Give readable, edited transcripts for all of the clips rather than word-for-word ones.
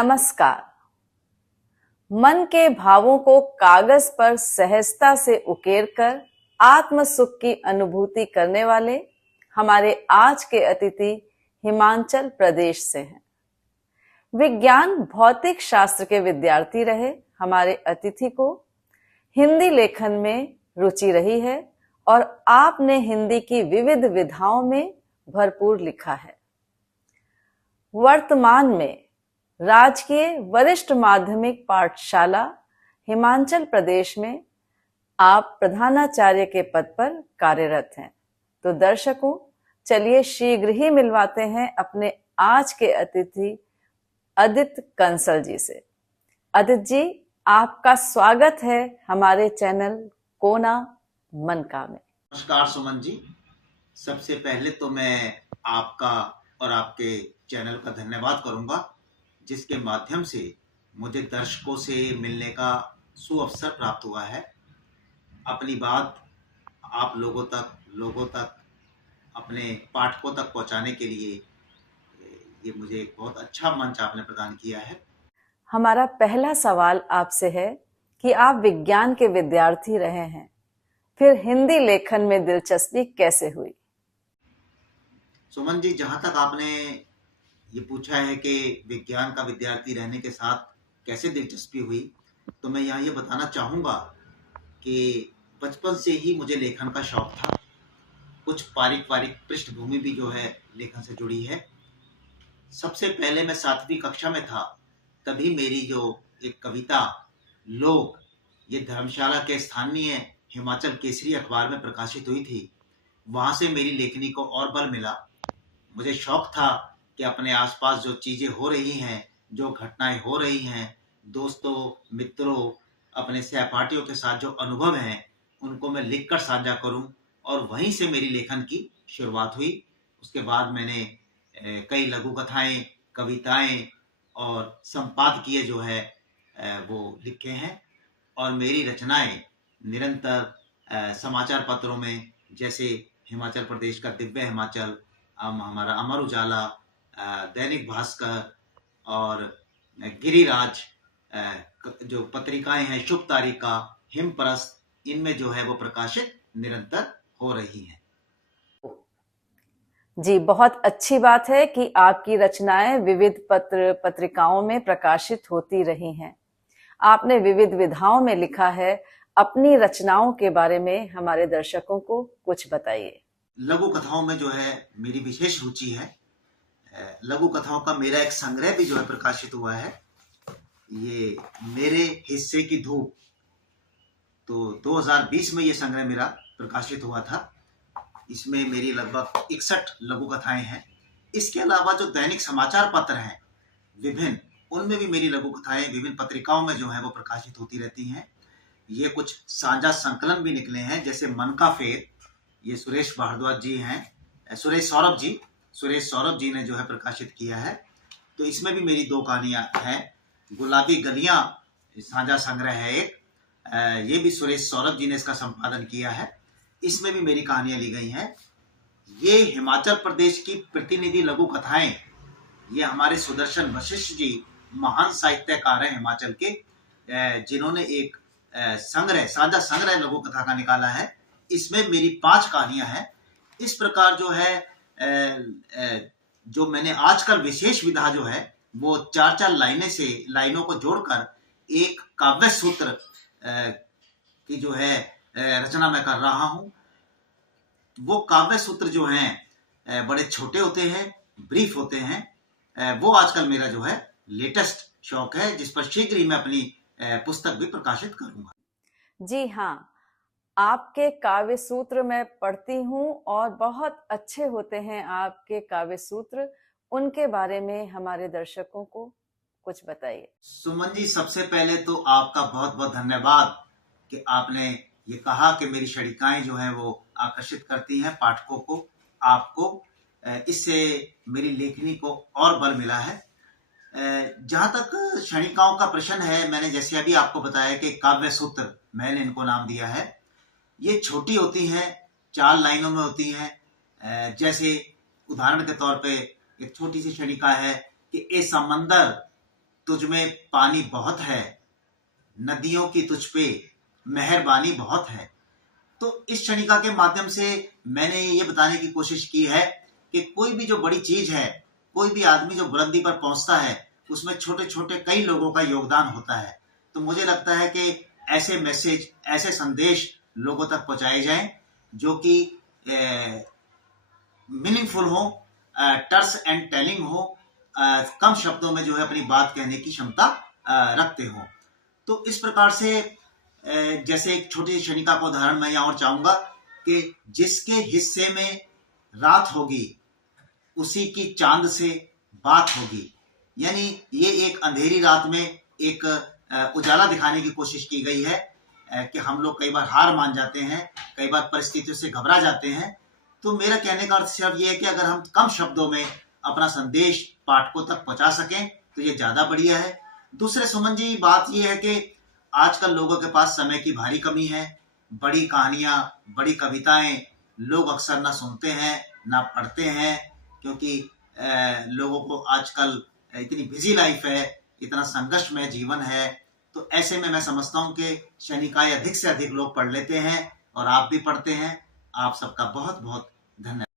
नमस्कार। मन के भावों को कागज पर सहजता से उकेरकर आत्म सुख की अनुभूति करने वाले हमारे आज के अतिथि हिमाचल प्रदेश से हैं। विज्ञान भौतिक शास्त्र के विद्यार्थी रहे हमारे अतिथि को हिंदी लेखन में रुचि रही है और आपने हिंदी की विविध विधाओं में भरपूर लिखा है। वर्तमान में राजकीय वरिष्ठ माध्यमिक पाठशाला हिमाचल प्रदेश में आप प्रधानाचार्य के पद पर कार्यरत हैं। तो दर्शकों, चलिए शीघ्र ही मिलवाते हैं अपने आज के अतिथि आदित्य कंसल जी से। आदित्य जी, आपका स्वागत है हमारे चैनल कोना मन का में। नमस्कार सुमन जी, सबसे पहले तो मैं आपका और आपके चैनल का धन्यवाद करूंगा, जिसके माध्यम से मुझे दर्शकों से मिलने का सुअवसर प्राप्त हुआ है। अपनी बात आप लोगों तक अपने पाठकों तक पहुंचाने के लिए ये मुझे एक बहुत अच्छा मंच आपने प्रदान किया है। हमारा पहला सवाल आपसे है कि आप विज्ञान के विद्यार्थी रहे हैं, फिर हिंदी लेखन में दिलचस्पी कैसे हुई? सुमन जी, जहां तक आपने ये पूछा है कि विज्ञान का विद्यार्थी रहने के साथ कैसे दिलचस्पी हुई, तो मैं यहाँ ये बताना चाहूँगा कि बचपन से ही मुझे लेखन का शौक था। कुछ पारिवारिक पृष्ठभूमि भी जो है लेखन से जुड़ी है। सबसे पहले मैं 7वीं कक्षा में था, तभी मेरी जो एक कविता लोग ये धर्मशाला के स्थानीय हिमाचल केसरी अखबार में प्रकाशित हुई थी। वहाँ से मेरी लेखनी को और बल मिला। मुझे शौक था कि अपने आसपास जो चीज़ें हो रही हैं, जो घटनाएं हो रही हैं, दोस्तों, मित्रों, अपने सहपाठियों के साथ जो अनुभव हैं, उनको मैं लिखकर साझा करूं, और वहीं से मेरी लेखन की शुरुआत हुई। उसके बाद मैंने कई लघु कथाएं, कविताएं और संपादकीय जो है वो लिखे हैं, और मेरी रचनाएं निरंतर समाचार पत्रों में, जैसे हिमाचल प्रदेश का दिव्य हिमाचल, हमारा अमर उजाला, दैनिक भास्कर और गिरिराज, जो पत्रिकाएं हैं, शुभ तारिका, हिमप्रस्थ, इनमें जो है वो प्रकाशित निरंतर हो रही हैं। जी, बहुत अच्छी बात है कि आपकी रचनाएं विविध पत्रिकाओं में प्रकाशित होती रही हैं। आपने विविध विधाओं में लिखा है। अपनी रचनाओं के बारे में हमारे दर्शकों को कुछ बताइए। लघु कथाओं में जो है मेरी विशेष रुचि है। लघु कथाओं का मेरा एक संग्रह भी जो है प्रकाशित हुआ है, ये मेरे हिस्से की धूप। तो 2020 में ये संग्रह मेरा प्रकाशित हुआ था। इसमें मेरी लगभग 61 लघु कथाएं हैं। इसके अलावा जो दैनिक समाचार पत्र हैं विभिन्न, उनमें भी मेरी लघु कथाएं विभिन्न पत्रिकाओं में जो है वो प्रकाशित होती रहती हैं। ये कुछ साझा संकलन भी निकले हैं, जैसे मन का फेर, ये सुरेश भारद्वाज जी हैं, सुरेश सौरभ जी ने जो है प्रकाशित किया है। तो इसमें भी मेरी 2 कहानियां हैं। गुलाबी गलियां साझा संग्रह है एक, ये भी सुरेश सौरभ जी ने इसका संपादन किया है। इसमें भी मेरी कहानियां ली गई हैं। ये हिमाचल प्रदेश की प्रतिनिधि लघु कथाएं, ये हमारे सुदर्शन वशिष्ठ जी महान साहित्यकार हैं हिमाचल के, जिन्होंने एक साझा संग्रह लघु कथा का निकाला है। इसमें मेरी 5 कहानियां हैं। इस प्रकार जो है जो मैंने आजकल विशेष विधा जो है वो 4-4 लाइनों को जोड़कर एक काव्य सूत्र की जो है रचना मैं कर रहा हूँ। वो काव्य सूत्र जो हैं बड़े छोटे होते हैं, ब्रीफ होते हैं। वो आजकल मेरा जो है लेटेस्ट शौक है, जिस पर शीघ्र ही मैं अपनी पुस्तक भी प्रकाशित करूंगा। जी हाँ, आपके काव्य सूत्र मैं पढ़ती हूँ और बहुत अच्छे होते हैं आपके काव्य सूत्र। उनके बारे में हमारे दर्शकों को कुछ बताइए। सुमन जी, सबसे पहले तो आपका बहुत बहुत धन्यवाद कि आपने ये कहा कि मेरी शरिकाएं जो हैं वो आकर्षित करती हैं पाठकों को, आपको। इससे मेरी लेखनी को और बल मिला है। जहाँ तक क्षणिकाओं का प्रश्न है, मैंने जैसे अभी आपको बताया कि काव्य सूत्र मैंने इनको नाम दिया है। ये छोटी होती हैं, 4 लाइनों में होती हैं। जैसे उदाहरण के तौर पे एक छोटी सी क्षणिका है कि ए समंदर तुझ में पानी बहुत है, नदियों की तुझ पे मेहरबानी बहुत है। तो इस क्षणिका के माध्यम से मैंने ये बताने की कोशिश की है कि कोई भी जो बड़ी चीज है, कोई भी आदमी जो बुलंदी पर पहुंचता है, उसमें छोटे छोटे कई लोगों का योगदान होता है। तो मुझे लगता है कि ऐसे मैसेज, ऐसे संदेश लोगों तक पहुंचाए जाएं जो कि मीनिंगफुल हो, टर्स एंड टेलिंग हो, कम शब्दों में जो है अपनी बात कहने की क्षमता रखते हो। तो इस प्रकार से जैसे एक छोटी सी क्षणिका का उदाहरण मैं यहाँ और चाहूंगा कि जिसके हिस्से में रात होगी उसी की चांद से बात होगी। यानी ये एक अंधेरी रात में एक उजाला दिखाने की कोशिश की गई है कि हम लोग कई बार हार मान जाते हैं, कई बार परिस्थितियों से घबरा जाते हैं। तो मेरा कहने का अर्थ सिर्फ ये है कि अगर हम कम शब्दों में अपना संदेश पाठकों तक पहुंचा सकें तो ये ज्यादा बढ़िया है। दूसरे सुमन जी, बात ये है कि आजकल लोगों के पास समय की भारी कमी है। बड़ी कहानियां, बड़ी कविताएं लोग अक्सर ना सुनते हैं ना पढ़ते हैं, क्योंकि लोगों को आजकल इतनी बिजी लाइफ है, इतना संघर्षमय जीवन है। तो ऐसे में मैं समझता हूं कि क्षणिकाएं अधिक से अधिक लोग पढ़ लेते हैं और आप भी पढ़ते हैं। आप सबका बहुत बहुत धन्यवाद।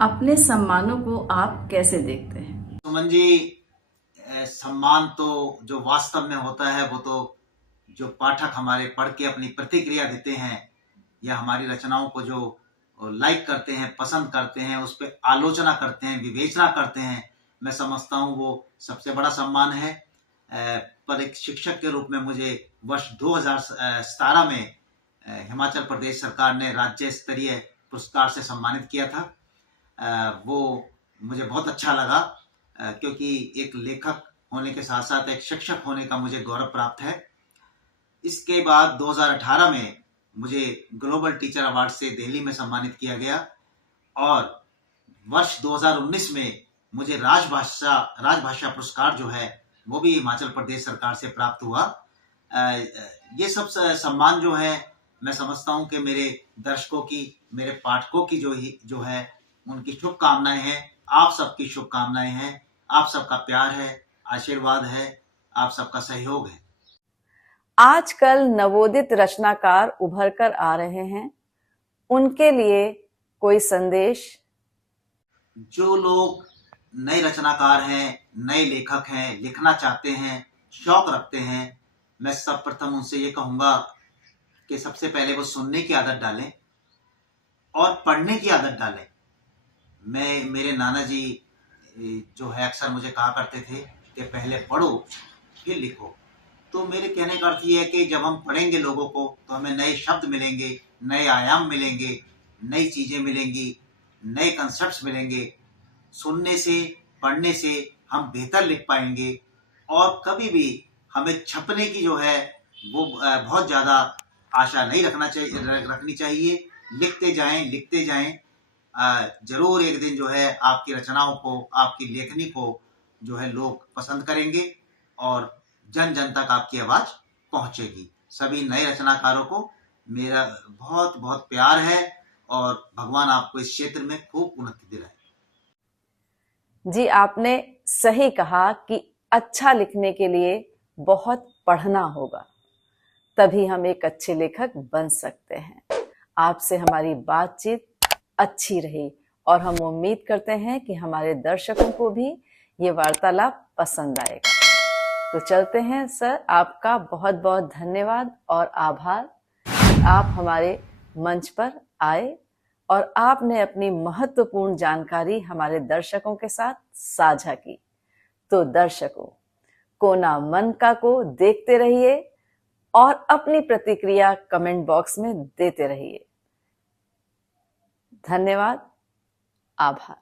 अपने सम्मानों को आप कैसे देखते हैं? सुमन जी, सम्मान तो जो वास्तव में होता है वो तो जो पाठक हमारे पढ़ के अपनी प्रतिक्रिया देते हैं या हमारी रचनाओं को जो लाइक करते हैं, पसंद करते हैं, उस पर आलोचना करते हैं, विवेचना करते हैं, मैं समझता हूँ वो सबसे बड़ा सम्मान है। पर एक शिक्षक के रूप में मुझे वर्ष 2017 में हिमाचल प्रदेश सरकार ने राज्य स्तरीय पुरस्कार से सम्मानित किया था। वो मुझे बहुत अच्छा लगा, क्योंकि एक लेखक होने के साथ साथ एक शिक्षक होने का मुझे गौरव प्राप्त है। इसके बाद 2018 में मुझे ग्लोबल टीचर अवार्ड से दिल्ली में सम्मानित किया गया और वर्ष 2019 में मुझे राजभाषा पुरस्कार जो है वो भी हिमाचल प्रदेश सरकार से प्राप्त हुआ। ये सब सम्मान जो है मैं समझता हूँ कि मेरे दर्शकों की, मेरे पाठकों की जो है उनकी शुभकामनाएं हैं, आप सबकी शुभकामनाएं हैं, आप सबका प्यार है, आशीर्वाद है, आप सबका सहयोग है। आजकल नवोदित रचनाकार उभर कर आ रहे हैं, उनके लिए कोई संदेश? जो लोग नए रचनाकार हैं, नए लेखक हैं, लिखना चाहते हैं, शौक रखते हैं, मैं सर्वप्रथम उनसे ये कहूंगा कि सबसे पहले वो सुनने की आदत डालें और पढ़ने की आदत डालें। मेरे नाना जी जो है अक्सर मुझे कहा करते थे कि पहले पढ़ो फिर लिखो। तो मेरे कहने का अर्थ ये है कि जब हम पढ़ेंगे लोगों को तो हमें नए शब्द मिलेंगे, नए आयाम मिलेंगे, नई चीजें मिलेंगी, नए कंसेप्ट्स मिलेंगे। सुनने से, पढ़ने से हम बेहतर लिख पाएंगे और कभी भी हमें छपने की जो है वो बहुत ज्यादा आशा नहीं रखनी चाहिए। लिखते जाएं। जरूर एक दिन जो है आपकी रचनाओं को, आपकी लेखनी को जो है लोग पसंद करेंगे और जन जन तक आपकी आवाज पहुंचेगी। सभी नए रचनाकारों को मेरा बहुत बहुत प्यार है और भगवान आपको इस क्षेत्र में खूब उन्नति दिलाए। जी, आपने सही कहा कि अच्छा लिखने के लिए बहुत पढ़ना होगा, तभी हम एक अच्छे लेखक बन सकते हैं। आपसे हमारी बातचीत अच्छी रही और हम उम्मीद करते हैं कि हमारे दर्शकों को भी ये वार्तालाप पसंद आएगा। तो चलते हैं सर, आपका बहुत बहुत धन्यवाद और आभार। आप हमारे मंच पर आए और आपने अपनी महत्वपूर्ण जानकारी हमारे दर्शकों के साथ साझा की। तो दर्शकों, कोना मन का को देखते रहिए और अपनी प्रतिक्रिया कमेंट बॉक्स में देते रहिए। धन्यवाद, आभार।